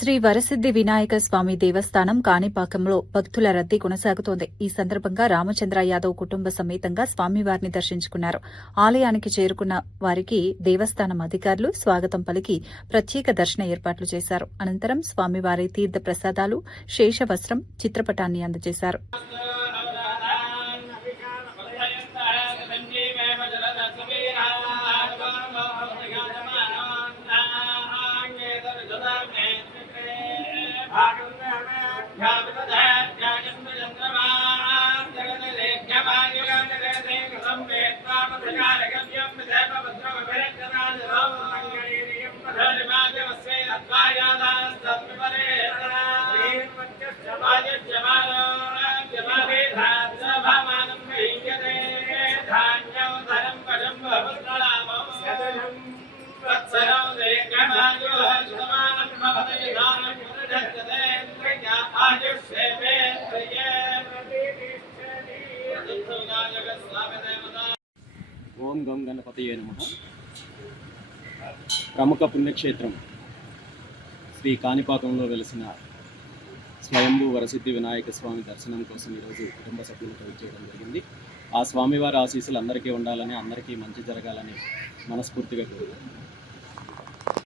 శ్రీ వరసిద్ది వినాయక స్వామి దేవస్థానం కాణిపాకంలో భక్తుల రద్దీ కొనసాగుతోంది. ఈ సందర్భంగా రామచంద్ర యాదవ్ కుటుంబ సమేతంగా స్వామివారిని దర్శించుకున్నారు. ఆలయానికి చేరుకున్న వారికి దేవస్థానం అధికారులు స్వాగతం పలికి ప్రత్యేక దర్శన ఏర్పాట్లు చేశారు. అనంతరం స్వామివారి తీర్థ ప్రసాదాలు, శేషవస్త్రం, చిత్రపటాన్ని అందజేశారు. ఓం గం గణపతయే నమః. ప్రముఖ పుణ్యక్షేత్రం శ్రీ కాణిపాకంలో వెలిసిన స్వయంభూ వరసిద్ధి వినాయక స్వామి దర్శనం కోసం ఈరోజు కుటుంబ సభ్యులతో చేయడం జరిగింది. ఆ స్వామివారి ఆశీస్సులు అందరికీ ఉండాలని, అందరికీ మంచి జరగాలని మనస్ఫూర్తిగా కోరుకుంటున్నాను.